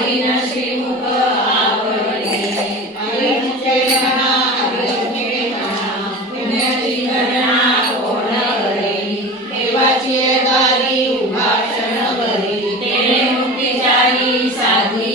आईन श्रीमुख आवरले अहिंसे म्हणा अहिंसे म्हणा पुण्याची गणना कोण करी देवाची दारी उभा क्षण भरी तेणे मुक्तीचारी साधी